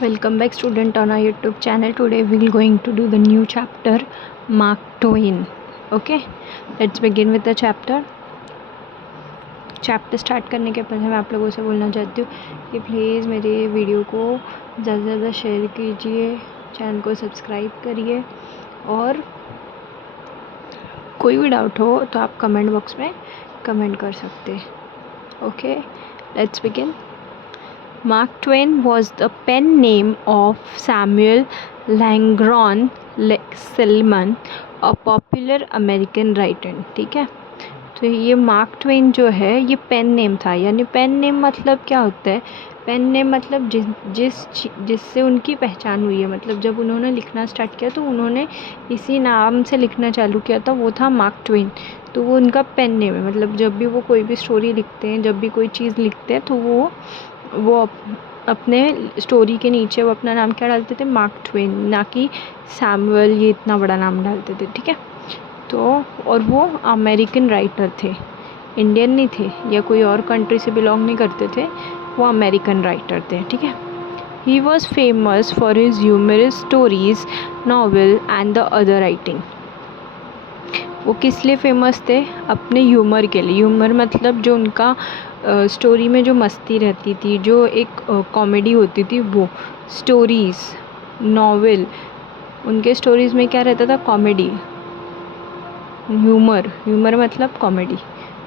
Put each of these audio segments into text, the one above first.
Welcome back student on our YouTube channel. Today we will going to do the new chapter Mark Twain. Okay, let's begin with the chapter. Chapter start करने के पहले मैं आप लोगों से बोलना चाहती हूँ कि प्लीज़ मेरे वीडियो को ज़्यादा से ज़्यादा शेयर कीजिए, चैनल को सब्सक्राइब करिए और कोई भी डाउट हो तो आप कमेंट बॉक्स में कमेंट कर सकते हैं. Okay, let's begin. Mark Twain was the pen name of Samuel Langhorne Selman, a popular American writer. ठीक है, तो ये मार्क ट्वेन जो है ये पेन नेम था. यानी पेन नेम मतलब क्या होता है? पेन नेम मतलब जिससे उनकी पहचान हुई है. मतलब जब उन्होंने लिखना स्टार्ट किया तो उन्होंने इसी नाम से लिखना चालू किया था, वो था मार्क ट्वेन. तो वो उनका पेन नेम है. मतलब जब भी वो कोई भी स्टोरी लिखते हैं, जब भी कोई चीज़ लिखते हैं, तो वो अपने स्टोरी के नीचे वो अपना नाम क्या डालते थे? मार्क ट्वेन, ना कि सैमुअल ये इतना बड़ा नाम डालते थे. ठीक है, तो और वो अमेरिकन राइटर थे, इंडियन नहीं थे या कोई और कंट्री से बिलोंग नहीं करते थे, वो अमेरिकन राइटर थे. ठीक है, he was famous for his humorous stories, novel and the other writing. वो किस लिए फेमस थे? अपने ह्यूमर के लिए. ह्यूमर मतलब जो उनका स्टोरी में जो मस्ती रहती थी, जो एक कॉमेडी होती थी, वो स्टोरीज़, नॉवेल. उनके स्टोरीज़ में क्या रहता था? कॉमेडी. ह्यूमर मतलब comedy.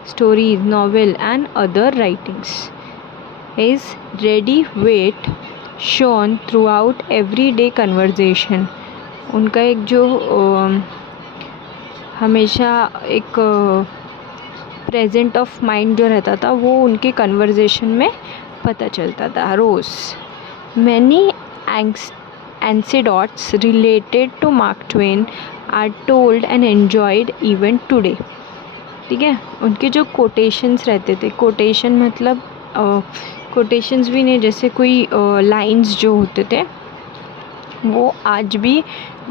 Stories, novel and other writings. Is ready wit shown throughout every day conversation. उनका एक जो हमेशा एक प्रेजेंट ऑफ माइंड जो रहता था, वो उनके कन्वर्जेशन में पता चलता था रोज़. Many anecdotes related to Mark Twain are told and enjoyed even today. ठीक है, उनके जो कोटेशंस रहते थे, कोटेशन मतलब कोटेशंस भी नहीं, जैसे कोई लाइंस जो होते थे वो आज भी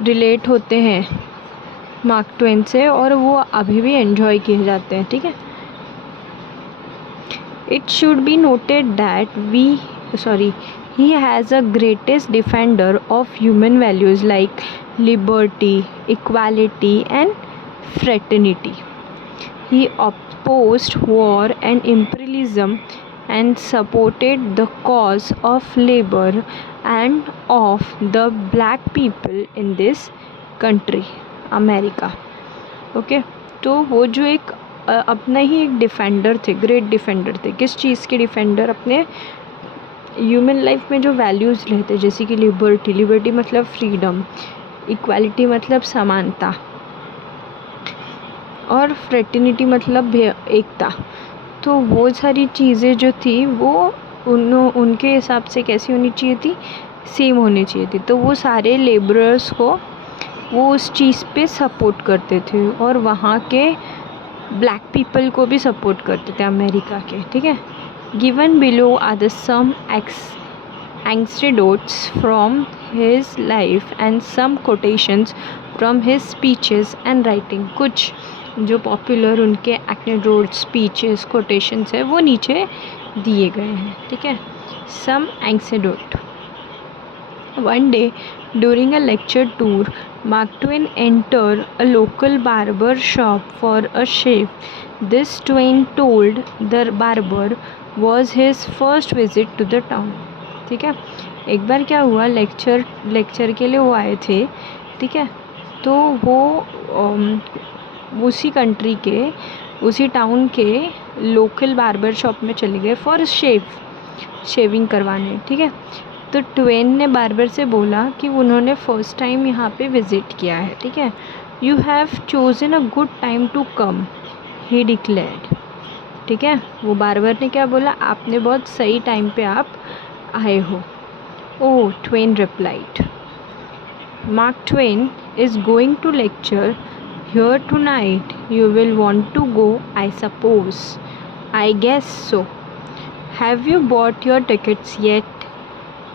रिलेट होते हैं मार्क ट्वेन से और वो अभी भी एन्जॉय किए जाते हैं. ठीक है, it should be noted that he has a greatest defender of human values like liberty, equality and fraternity. He opposed war and imperialism and supported the cause of labor and of the black people in this country, America. Okay, तो वो जो एक अपना ही एक defender थे, great defender थे. किस चीज़ के डिफेंडर? अपने ह्यूमन लाइफ में जो वैल्यूज़ रहते, जैसे कि लिबर्टी मतलब फ्रीडम, इक्वालिटी मतलब समानता और फ्रेटर्निटी मतलब एकता. तो वो सारी चीज़ें जो थी वो उनके हिसाब से कैसी होनी चाहिए थी? सेम होनी चाहिए थी. तो वो सारे लेबरर्स को वो उस चीज़ पे सपोर्ट करते थे और वहाँ के ब्लैक पीपल को भी सपोर्ट करते थे, अमेरिका के. ठीक है, given below are the some anecdotes from his life and some quotations from his speeches and writing. कुछ जो पॉपुलर उनके एनेक्डोट्स, स्पीचेस, कोटेशंस है वो नीचे दिए गए हैं. ठीक है, सम anecdote. One day during a lecture tour, Mark Twain entered a local barber shop for a shave. This Twain told the barber was his first visit to the town. ठीक है, एक बार क्या हुआ, लेक्चर के लिए वो आए थे. ठीक है, तो वो उसी कंट्री के, उसी टाउन के लोकल बार्बर शॉप में चले गए फॉर शेविंग करवाने. ठीक है, तो ट्वेन ने बार्बर से बोला कि उन्होंने फ़र्स्ट टाइम यहाँ पे विज़िट किया है. ठीक है, you have chosen a good time to come, he declared. ठीक है, वो बार्बर ने क्या बोला? आपने बहुत सही टाइम पे आप आए हो. Oh, Twain replied, Mark Twain is going to lecture here tonight. You will want to go, I suppose. I guess so. Have you bought your tickets yet?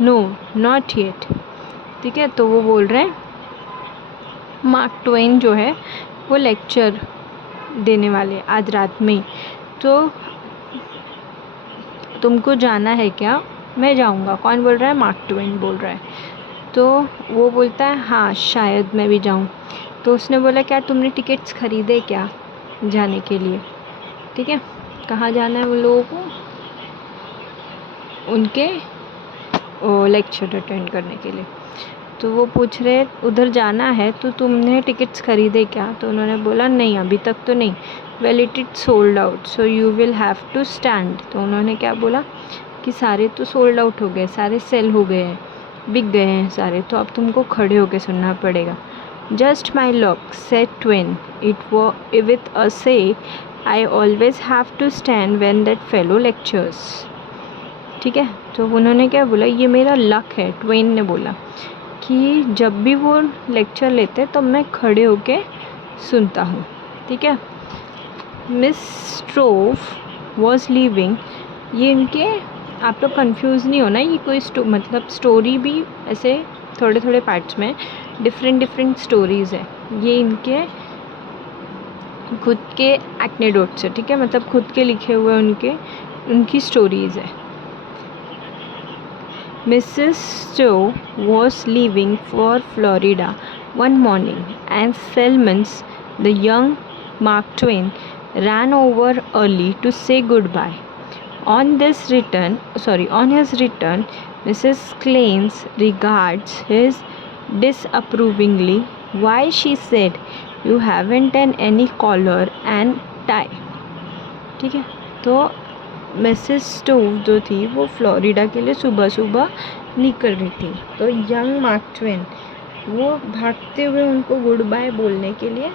No, not yet. ठीक है, तो वो बोल रहे हैं मार्क ट्वेन जो है वो लेक्चर देने वाले आज रात में. तो तुमको जाना है क्या? मैं जाऊँगा। कौन बोल रहा है? मार्क ट्वेन बोल रहा है। तो वो बोलता है हाँ शायद मैं भी जाऊँ। तो उसने बोला क्या तुमने टिकट्स ख़रीदे क्या जाने के लिए? ठीक है, कहाँ जाना है उन लोगों को? उनके लेक्चर अटेंड करने के लिए। तो वो पूछ रहे उधर जाना है तो तुमने टिकट्स ख़रीदे क्या? तो उन्होंने बोला नहीं अभी तक तो नहीं। Well it sold out so you will have to stand. तो उन्होंने क्या बोला कि सारे तो सोल्ड आउट हो गए, सारे सेल हो गए हैं, बिक गए हैं सारे, तो अब तुमको खड़े होके सुनना पड़ेगा। Just my luck said Twain it वो with a sigh I always have to stand when that fellow lectures. ठीक है, तो उन्होंने क्या बोला, ये मेरा लक है, ट्वेन ने बोला कि जब भी वो लेक्चर लेते तब मैं खड़े होके सुनता हूँ। ठीक है, मिस स्ट्रोव वॉज लीविंग। ये इनके, आप लोग कंफ्यूज नहीं होना, ये कोई मतलब स्टोरी भी ऐसे थोड़े थोड़े पार्ट्स में डिफरेंट स्टोरीज़ है। ये इनके खुद के एनेक्डोट्स है। ठीक है, मतलब खुद के लिखे हुए उनकी स्टोरीज़ है। Mrs. Stowe was leaving for Florida one morning, and Selmans, the young Mark Twain, ran over early to say goodbye. On his return, Mrs. Claines regards his disapprovingly. Why, she said, you haven't done any collar and tie. ठीक है, तो Mrs stove जो थी वो Florida के लिए सुबह सुबह निकल रही थी। तो यंग मार्क ट्वेन वो भागते हुए उनको गुड बाय बोलने के लिए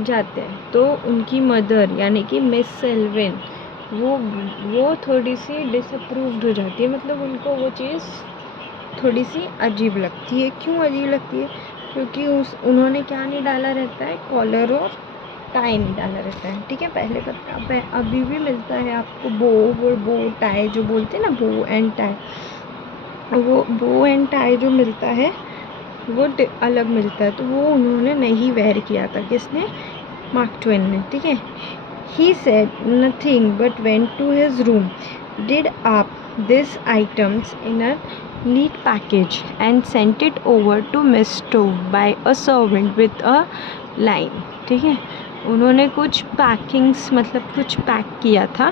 जाते हैं। तो उनकी मदर यानी कि मिस सेल्विन वो थोड़ी सी डिसअप्रूव्ड हो जाती है, मतलब उनको वो चीज़ थोड़ी सी अजीब लगती है। क्यों अजीब लगती है? क्योंकि उन्होंने क्या नहीं डाला रहता है, कॉलर और टाई नहीं डाला रहता है। ठीक है, पहले अभी भी मिलता है आपको बो टाई जो बोलते हैं ना, बो एंड टाई, वो बो एंड टाई जो मिलता है वो अलग मिलता है। तो वो उन्होंने नहीं वेयर किया था, किसने? मार्क ट्वेन ने। ठीक है, he said nothing but went to his room, did up this items in a neat package and sent it over to Miss Stowe by a servant with a line. ठीक है, उन्होंने कुछ packings मतलब कुछ pack किया था,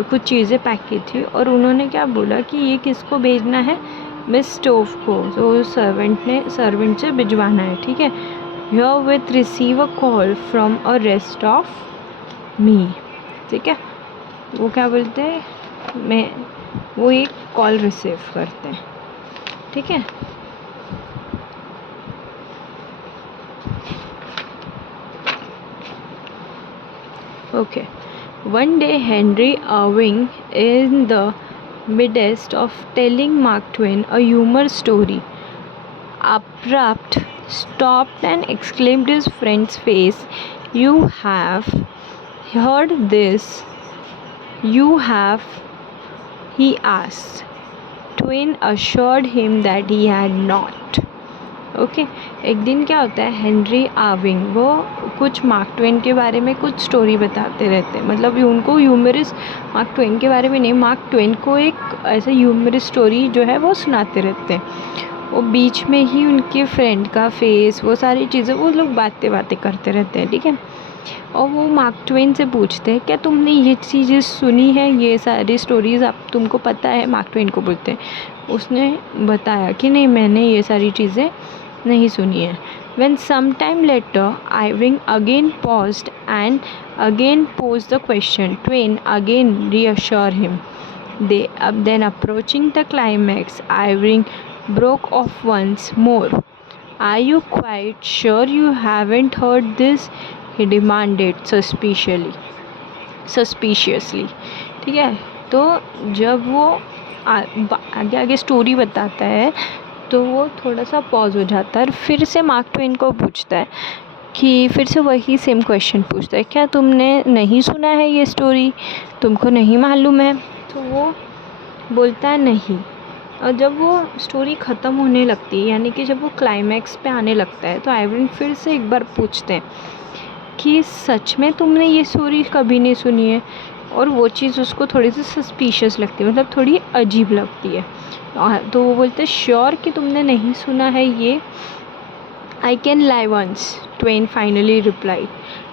कुछ चीज़ें पैक की थी और उन्होंने क्या बोला कि ये किसको भेजना है? मिस स्टोव को। तो सर्वेंट से भिजवाना है। ठीक है, here with receive a call from a rest of me. ठीक है, वो क्या बोलते हैं, वो एक कॉल रिसीव करते हैं। ठीक है, okay. One day Henry Irving, in the midst of telling Mark Twain a humor story, abrupt stopped and exclaimed his friend's face, "You have heard this? You have?" he asked. Twain assured him that he had not. Okay, एक दिन क्या होता है, Henry आर्विंग वो कुछ mark Twain के बारे में कुछ स्टोरी बताते रहते हैं, मतलब उनको ह्यूमरस, मार्क ट्वेन के बारे में नहीं, मार्क ट्वेन को एक ऐसा ह्यूमरस स्टोरी जो है वो सुनाते रहते हैं। वो बीच में ही उनके फ्रेंड का फेस, वो सारी चीज़ें वो लोग बातें करते रहते हैं। ठीक है, और वो मार्क ट्वेन से पूछते हैं क्या तुमने ये चीज़ें सुनी है, ये सारी स्टोरीज़ आप तुमको पता है? मार्क ट्वेन को बोलते हैं, उसने बताया कि नहीं मैंने ये सारी चीज़ें नहीं सुनी है। When some time later Irving again paused and again posed the question, Twain again reassured him. Then approaching the climax, Irving broke off once more. Are you quite sure you haven't heard this? He demanded suspiciously. ठीक है, तो जब वो आगे story बताता है तो वो थोड़ा सा पॉज हो जाता है और फिर से मार्क ट्वेन को पूछता है कि फिर से वही सेम क्वेश्चन पूछता है, क्या तुमने नहीं सुना है ये स्टोरी, तुमको नहीं मालूम है? तो वो बोलता है नहीं। और जब वो स्टोरी ख़त्म होने लगती है, यानी कि जब वो क्लाइमैक्स पे आने लगता है, तो आइवन फिर से एक बार पूछते हैं कि सच में तुमने ये स्टोरी कभी नहीं सुनी है? और वो चीज़ उसको थोड़ी सी सस्पिशियस लगती है, मतलब थोड़ी अजीब लगती है। तो वो बोलते श्योर कि तुमने नहीं सुना है ये। I can lie once, Twain finally replied.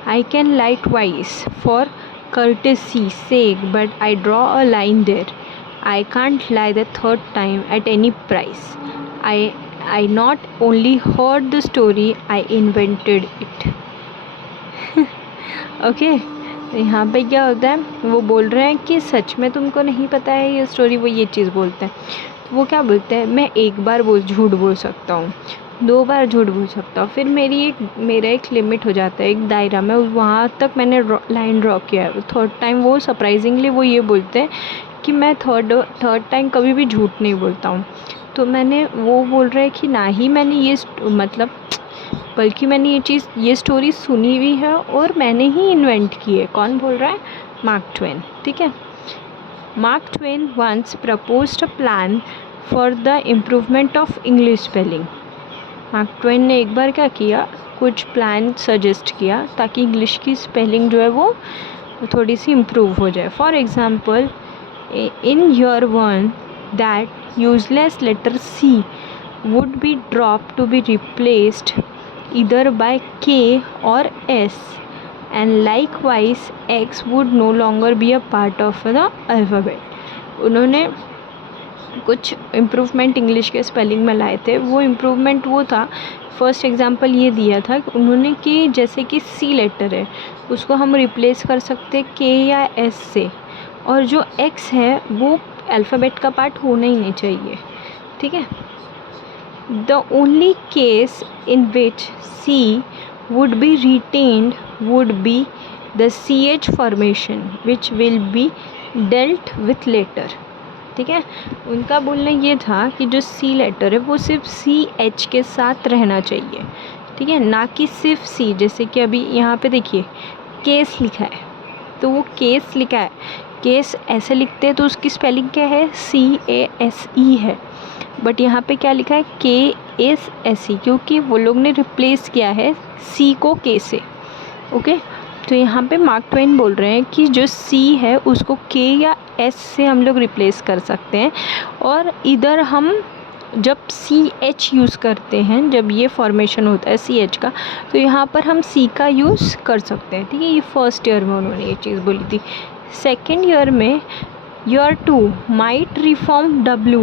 I can lie twice, for courtesy's sake, but I draw a line there. I can't lie the third time at any price. I not only heard the story, I invented it. Okay यहाँ पे क्या होता है, वो बोल रहे हैं कि सच में तुमको नहीं पता है ये स्टोरी, वो ये चीज़ बोलते हैं। तो वो क्या बोलते हैं, मैं एक बार झूठ बोल सकता हूँ, 2 बार झूठ बोल सकता हूँ, फिर मेरा एक लिमिट हो जाता है, एक दायरा में, वहाँ तक मैंने लाइन ड्रॉ किया है। थर्ड टाइम वो सरप्राइजिंगली वो ये बोलते हैं कि मैं थर्ड टाइम कभी भी झूठ नहीं बोलता हूँ। तो वो बोल रहे हैं कि ना ही मैंने ये मतलब बल्कि मैंने ये स्टोरी सुनी हुई है और मैंने ही इन्वेंट की है। कौन बोल रहा है, मार्क ट्वेन। ठीक है, Mark Twain once proposed a plan for the improvement of English spelling. Mark Twain ने एक बार क्या किया, कुछ प्लान सजेस्ट किया ताकि इंग्लिश की स्पेलिंग जो है वो थोड़ी सी इम्प्रूव हो जाए। For example, in year 1 that useless letter C would be dropped to be replaced either by K or S, and likewise X would no longer be a part of the alphabet. उन्होंने कुछ improvement English के spelling में लाए थे। वो improvement वो था, first example ये दिया था कि उन्होंने कि जैसे कि सी लेटर है उसको हम रिप्लेस कर सकते हैं के या एस से, और जो एक्स है वो अल्फ़ाबेट का पार्ट होना ही नहीं चाहिए। ठीक है, The only case in which C would be retained would be the CH formation, which will be dealt with later. ठीक है, उनका बोलना ये था कि जो C लेटर है वो सिर्फ CH के साथ रहना चाहिए। ठीक है, ना कि सिर्फ C। जैसे कि अभी यहाँ पे देखिए केस लिखा है, तो वो केस लिखा है, केस ऐसे लिखते हैं तो उसकी स्पेलिंग क्या है, CASE है, बट यहाँ पे क्या लिखा है, KSSE, क्योंकि वो लोग ने रिप्लेस किया है सी को के से। ओके, तो यहाँ पे मार्क ट्वेन बोल रहे हैं कि जो सी है उसको के या एस से हम लोग रिप्लेस कर सकते हैं, और इधर हम जब CH यूज़ करते हैं, जब ये फॉर्मेशन होता है CH का, तो यहाँ पर हम C का यूज़ कर सकते हैं। ठीक है, ये फर्स्ट ईयर में उन्होंने ये चीज़ बोली थी। सेकेंड ईयर में Year 2 might reform W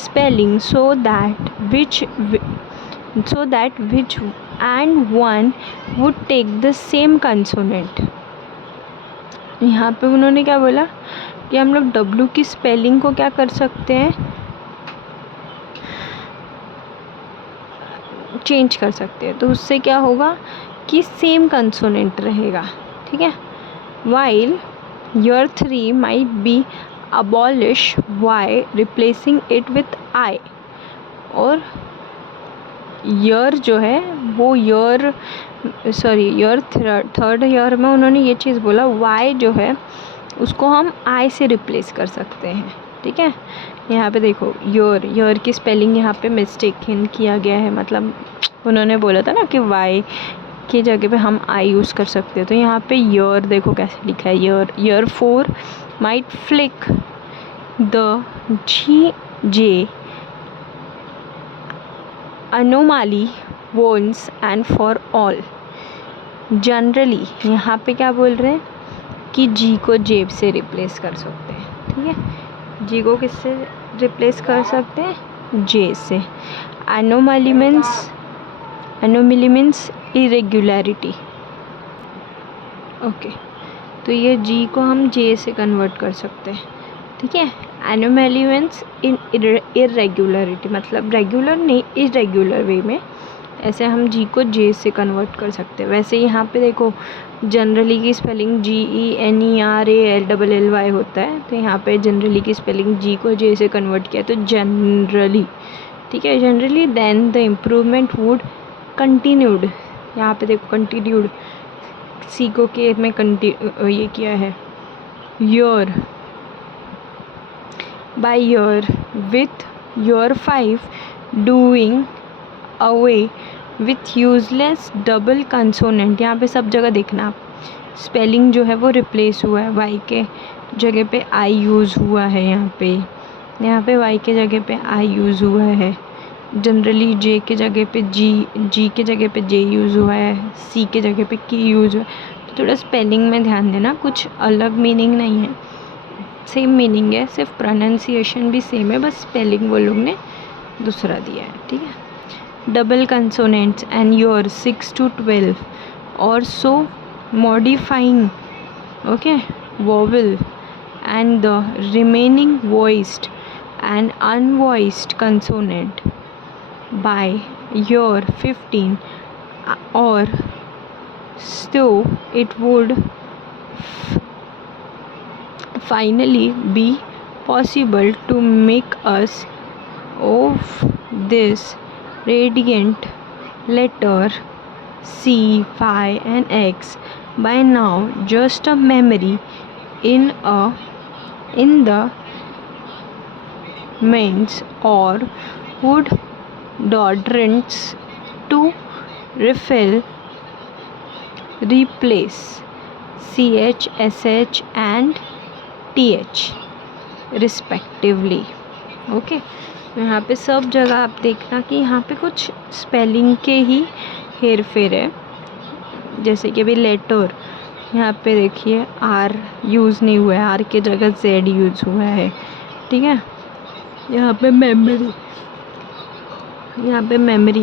spelling so that which and one would take the same consonant. यहाँ पे उन्होंने क्या बोला कि हम लोग W की स्पेलिंग को क्या कर सकते हैं, चेंज कर सकते हैं। तो उससे क्या होगा कि सेम कंसोनेंट रहेगा। ठीक है, while Year 3 might be abolish Y replacing it with I, और ईयर जो है वो ईयर थर्ड ईयर में उन्होंने ये चीज़ बोला, Y जो है उसको हम I से रिप्लेस कर सकते हैं। ठीक है, यहाँ पे देखो ईयर की स्पेलिंग यहाँ पे मिस्टेकन किया गया है, मतलब उन्होंने बोला था ना कि Y की जगह पे हम I यूज़ कर सकते हैं। तो यहाँ पे ईयर देखो कैसे लिखा है, year 4 might flick the GJ anomaly once and for all. Generally यहाँ पे क्या बोल रहे हैं कि G को जेब से रिप्लेस कर सकते हैं। ठीक है, G को किससे रिप्लेस कर सकते हैं, J से। anomaly means irregularity. ओके, तो ये G को हम J से कन्वर्ट कर सकते हैं। ठीक है, एनोमली मीन्स इन इरेगुलरिटी, मतलब रेगुलर नहीं, इरेगुलर वे में, ऐसे हम G को J से कन्वर्ट कर सकते हैं। वैसे यहाँ पे देखो जनरली की स्पेलिंग GENERALLY होता है, तो यहाँ पे जनरली की स्पेलिंग G को J से कन्वर्ट किया तो जनरली। ठीक है, generally then the improvement would continued, यहाँ पे देखो कंटिन्यूड, C को K में ये किया है, year by year, with year 5 doing away with useless double consonant। यहाँ पे सब जगह देखना आप, स्पेलिंग जो है वो रिप्लेस हुआ है, वाई के जगह पे आई यूज़ हुआ है। यहाँ पे वाई के जगह पे आई यूज़ हुआ है। जनरली जे के जगह पे जी के जगह पे जे यूज़ हुआ है, सी के जगह पे के यूज़ हुआ है। तो थोड़ा स्पेलिंग में ध्यान देना, कुछ अलग मीनिंग नहीं है, सेम मीनिंग है, सिर्फ प्रोनाउंसिएशन भी सेम है, बस स्पेलिंग वो लोग ने दूसरा दिया है, ठीक है। Double consonants and your 6 to 12 और so modifying, okay, vowel and the remaining voiced and unvoiced consonant by year 15 or so it would finally be possible to make us of this radiant letter C, phi and X by now just a memory in the minds or would deodorants to replace CH, SH and TH respectively। Okay, यहाँ पे सब जगह आप देखना कि यहाँ पे कुछ स्पेलिंग के ही हेर फेर है। जैसे कि अभी लेटर, यहाँ पे देखिए आर यूज़ नहीं हुआ है, आर के जगह जेड यूज़ हुआ है, ठीक है। यहाँ पे मेमोरी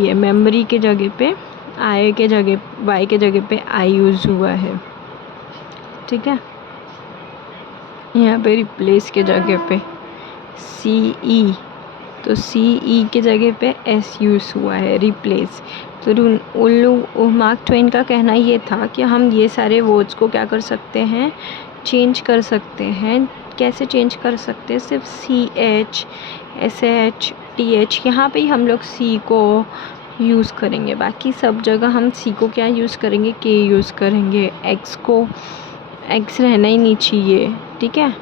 है, मेमोरी के जगह पे आई के जगह, वाई के जगह पे आई यूज़ हुआ है, ठीक है। यहाँ पे रिप्लेस के जगह पे सी ई, तो सी ई के जगह पे एस यूज़ हुआ है, रिप्लेस। तो उन लोग, मार्क ट्वेन का कहना ये था कि हम ये सारे वर्ड्स को क्या कर सकते हैं, चेंज कर सकते हैं। कैसे चेंज कर सकते हैं? सिर्फ C H, S H, T H, यहाँ पे ही हम लोग सी को यूज़ करेंगे, बाकी सब जगह हम सी को क्या यूज़ करेंगे, के यूज़ करेंगे। एक्स को, एक्स रहना ही नहीं चाहिए, ठीक है।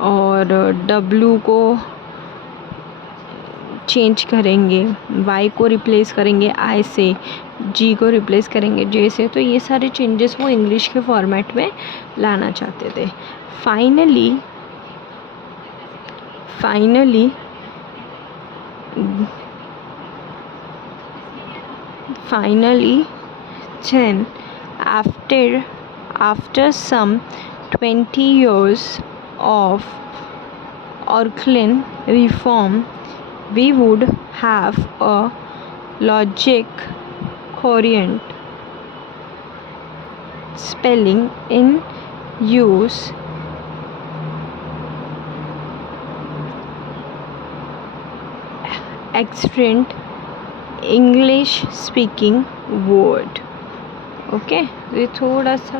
और डब्लू को चेंज करेंगे, वाई को रिप्लेस करेंगे आई से, जी को रिप्लेस करेंगे जे से। तो ये सारे चेंजेस वो इंग्लिश के फॉर्मेट में लाना चाहते थे। Finally then after some 20 years of Orklin reform, we would have a logic coherent spelling in use extant English speaking word। Okay, ये थोड़ा सा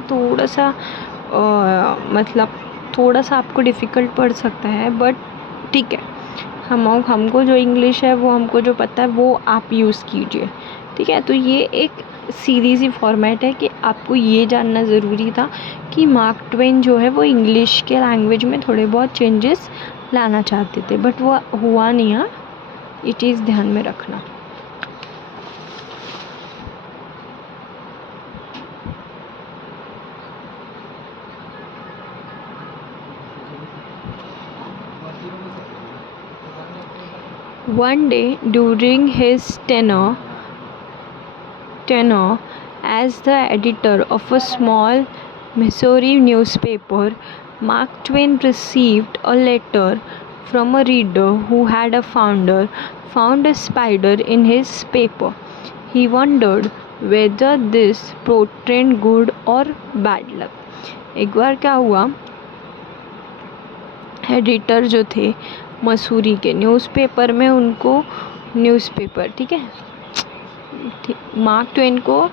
मतलब थोड़ा सा आपको डिफ़िकल्ट पड़ सकता है, बट ठीक है। हमको जो इंग्लिश है वो हमको जो पता है वो आप यूज़ कीजिए, ठीक है। तो ये एक सीधी सी फॉर्मेट है कि आपको ये जानना ज़रूरी था कि मार्क ट्वेन जो है वो इंग्लिश के लैंग्वेज में थोड़े बहुत चेंजेस लाना चाहते थे, बट वो हुआ नहीं। हाँ, ये चीज़ ध्यान में रखना। One day during his tenure as the editor of a small Missouri newspaper, Mark Twain received a letter from a reader who had found a spider in his paper. He wondered whether this portended good or bad luck. एक बार क्या हुआ, editor जो थे मसूरी के newspaper में, उनको newspaper, ठीक है, मार्क ट्वेन को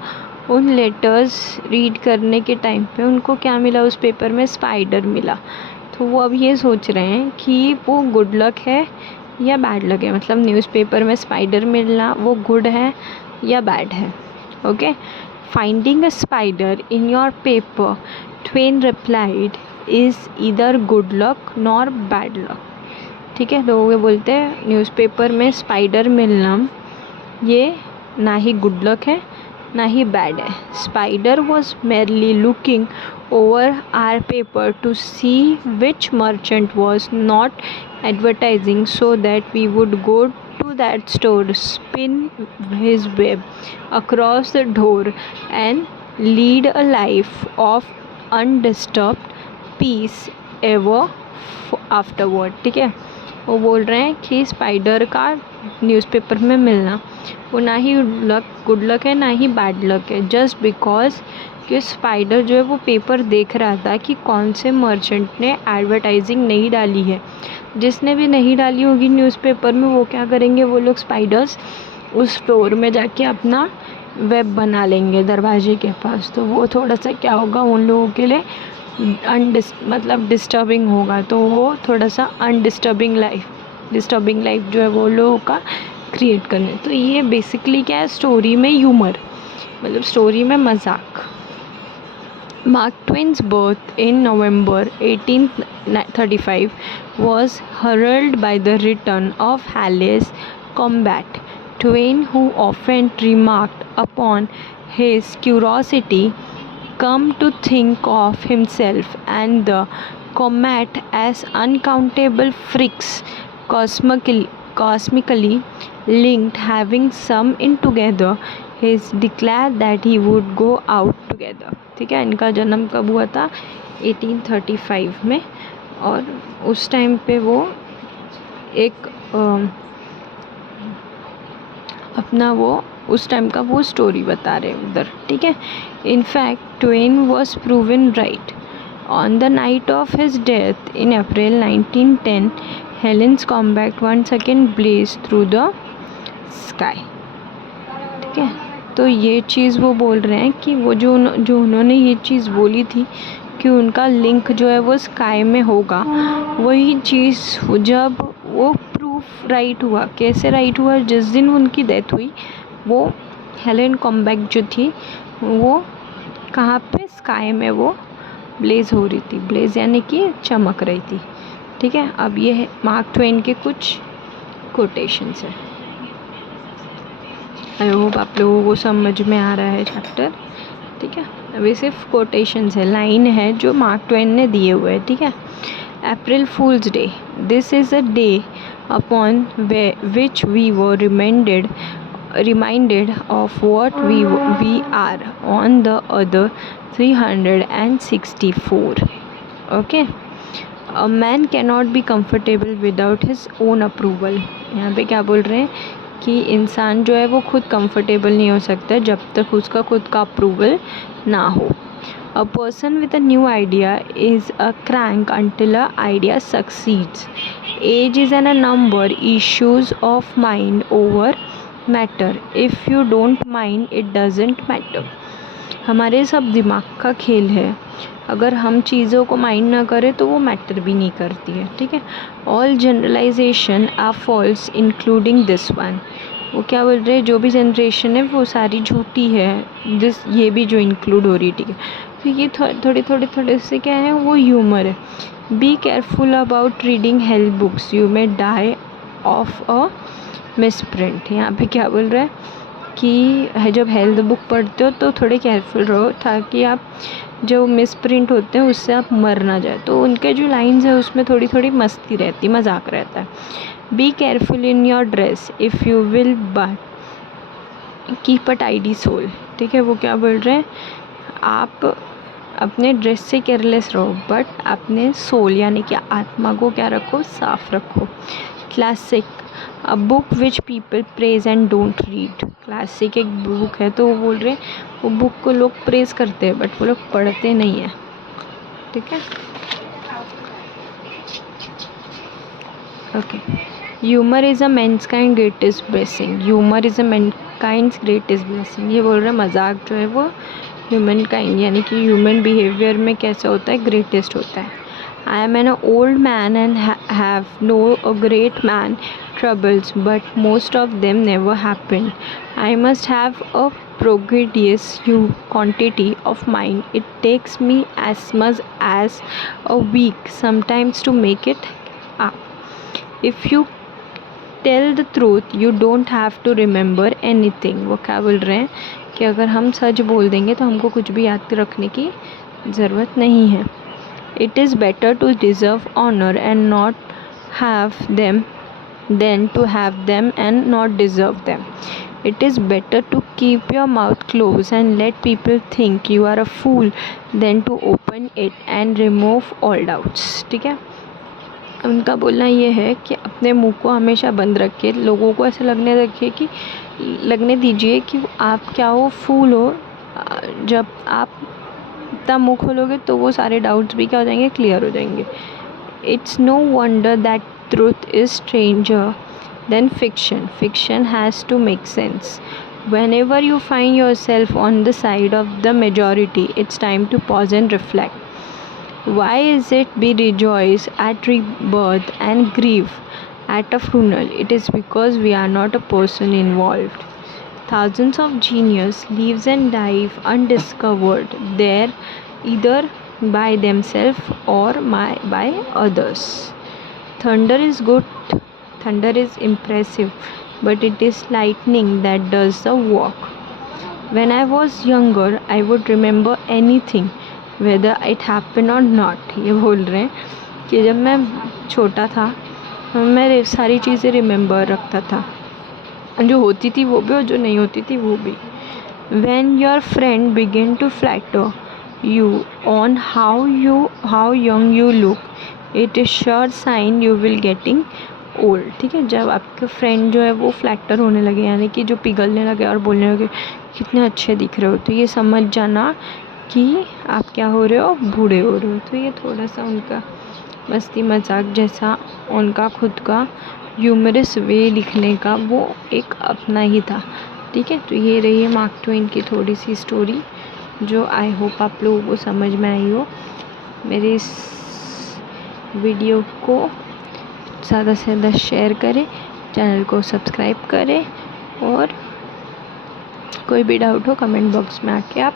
उन लेटर्स रीड करने के टाइम पे उनको क्या मिला, उस पेपर में स्पाइडर मिला। तो वो अब ये सोच रहे हैं कि वो गुड लक है या बैड लक है, मतलब न्यूज़पेपर में स्पाइडर मिलना वो गुड है या बैड है। Okay, finding a spider in your paper, Twain replied, is either good luck nor bad luck. ठीक है, तो वो बोलते हैं न्यूज़पेपर में स्पाइडर मिलना ये ना ही गुड लक है ना ही बैड है. Spider was merely looking over our paper to see which merchant was not advertising so that we would go to that store, spin his web across the door and lead a life of undisturbed peace ever afterward. ठीक है, वो बोल रहे हैं कि spider का newspaper में मिलना वो ना ही गुड लक है ना ही बैड लक है, जस्ट बिकॉज कि स्पाइडर जो है वो पेपर देख रहा था कि कौन से मर्चेंट ने एडवर्टाइजिंग नहीं डाली है. जिसने भी नहीं डाली होगी न्यूज़पेपर में वो क्या करेंगे, वो लोग स्पाइडर्स उस स्टोर में जाके अपना वेब बना लेंगे दरवाजे के पास. तो वो थोड़ा सा क्या होगा उन लोगों के लिए मतलब डिस्टर्बिंग होगा. तो वो थोड़ा सा डिस्टर्बिंग लाइफ जो है वो लोगों का क्रिएट करने. तो ये बेसिकली क्या है, स्टोरी में ह्यूमर, मतलब स्टोरी में मजाक. Mark Twain's birth in November 1835 was heralded by the return of Halley's Comet. Twain, who often remarked upon his curiosity, come to think of himself and the comet as uncountable freaks cosmically linked, having some in together. He declared that he would go out together. ठीक है, इनका जन्म कब हुआ था, 1835 में. और उस टाइम पे वो एक अपना वो उस टाइम का वो स्टोरी बता रहे हैं उधर. ठीक है, in fact Twain was proven right. On the night of his death in April 1910 Helens combat once again blazed through the sky. ठीक है, तो ये चीज़ वो बोल रहे हैं कि वो जो उन्होंने ये चीज़ बोली थी कि उनका लिंक जो है वो स्काई में होगा, वही चीज़ जब वो प्रूफ राइट हुआ. कैसे राइट हुआ, जिस दिन उनकी डेथ हुई वो हेलेन कॉम्बैट जो थी वो कहाँ पे, स्काई में वो ब्लेज हो रही थी. ब्लेज यानी कि चमक रही थी. ठीक है, अब ये है मार्क ट्वेन के कुछ कोटेशंस है. आई होप आप लोगों को समझ में आ रहा है चैप्टर. ठीक है, अभी सिर्फ कोटेशंस है, लाइन है जो मार्क ट्वेन ने दिए हुए हैं. ठीक है, April Fools day, this is a day upon which we were reminded of what we are on the other 364. Okay, a man cannot be comfortable without his own approval. यहाँ पे क्या बोल रहे हैं कि इंसान जो है वो खुद कंफर्टेबल नहीं हो सकता जब तक उसका खुद का अप्रूवल ना हो. A person with a new idea is a crank until a idea succeeds. Age is a number, issues of mind over matter. If you don't mind, it doesn't matter. हमारे सब दिमाग का खेल है. अगर हम चीज़ों को माइंड ना करें तो वो मैटर भी नहीं करती है. ठीक है, all generalisation are false including this one. वो क्या बोल रहे हैं, जो भी जनरेशन है वो सारी झूठी है, ये भी जो इंक्लूड हो रही है. ठीक है, तो ये थोड़े से क्या है, वो ह्यूमर है. Be careful about reading health books, you may die of a misprint. यहाँ पे क्या बोल रहा है कि जब हेल्थ बुक पढ़ते हो तो थोड़े केयरफुल रहो ताकि आप जो मिसप्रिंट होते हैं उससे आप मर ना जाए. तो उनके जो लाइंस है उसमें थोड़ी मस्ती रहती, मजाक रहता है. Be careful in your dress if you will but keep a tidy soul. ठीक है, वो क्या बोल रहे हैं, आप अपने ड्रेस से केयरलेस रहो बट अपने सोल यानी कि आत्मा को क्या रखो, साफ रखो. Classic, a book which people praise and don't read. Classic एक बुक है, तो वो बोल रहे हैं वो बुक को लोग प्रेज करते हैं बट वो लोग पढ़ते नहीं हैं. ठीक है, okay. Humour is a mankind greatest blessing. Humour is a mankind's greatest blessing. ये बोल रहे हैं मजाक जो है वो ह्यूमन काइंड यानी कि ह्यूमन बिहेवियर में कैसा होता है, ग्रेटेस्ट होता है. I am an old man and have no a great man troubles, but most of them never happen. I must have a prodigious quantity of mind. It takes me as much as a week sometimes to make it up. If you tell the truth you don't have to remember anything. वो क्या बोल रहे हैं कि अगर हम सच बोल देंगे तो हमको कुछ भी याद रखने की ज़रूरत नहीं है। It is better to deserve honour and not have them than to have them and not deserve them. It is better to keep your mouth closed and let people think you are a fool than to open it and remove all doubts। ठीक है, उनका बोलना ये है कि अपने मुंह को हमेशा बंद रखिए, लोगों को ऐसा लगने दीजिए कि आप क्या हो, फूल हो। जब आप अपना मुंह खोलोगे तो वो सारे डाउट्स भी क्या हो जाएंगे, क्लियर हो जाएंगे। It's no wonder that truth is stranger then fiction has to make sense। Whenever you find yourself on the side of the majority, it's time to pause and reflect। Why is it we rejoice at rebirth and grieve at a funeral? It is because we are not a person involved। Thousands of genius lives and die undiscovered there, either by themselves or by others। Thunder is good, thunder is impressive, but it is lightning that does the work। When I was younger, I would remember anything whether it happened or not। ये बोल रहे हैं कि जब मैं छोटा था मैं सारी चीज़ें रिमेंबर रखता था, जो होती थी वो भी और जो नहीं होती थी वो भी। When your friend begin to flatter you on how young you look, it is sure sign you will getting old. ठीक है, जब आपके फ्रेंड जो है वो फ्लैक्टर होने लगे, यानी कि जो पिघलने लगे और बोलने लगे कितने अच्छे दिख रहे हो, तो ये समझ जाना कि आप क्या हो रहे हो, बूढ़े हो रहे हो। तो ये थोड़ा सा उनका मस्ती मजाक जैसा, उनका खुद का ह्यूमरस वे लिखने का वो एक अपना ही था। ठीक है, तो ये रही है मार्क ट्वेन की थोड़ी सी स्टोरी, जो आई होप आप लोगों को समझ में आई हो। मेरे इस वीडियो को ज़्यादा से ज़्यादा शेयर करें, चैनल को सब्सक्राइब करें, और कोई भी डाउट हो कमेंट बॉक्स में आके आप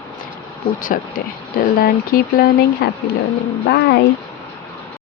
पूछ सकते हैं। Till then keep learning, happy learning, bye.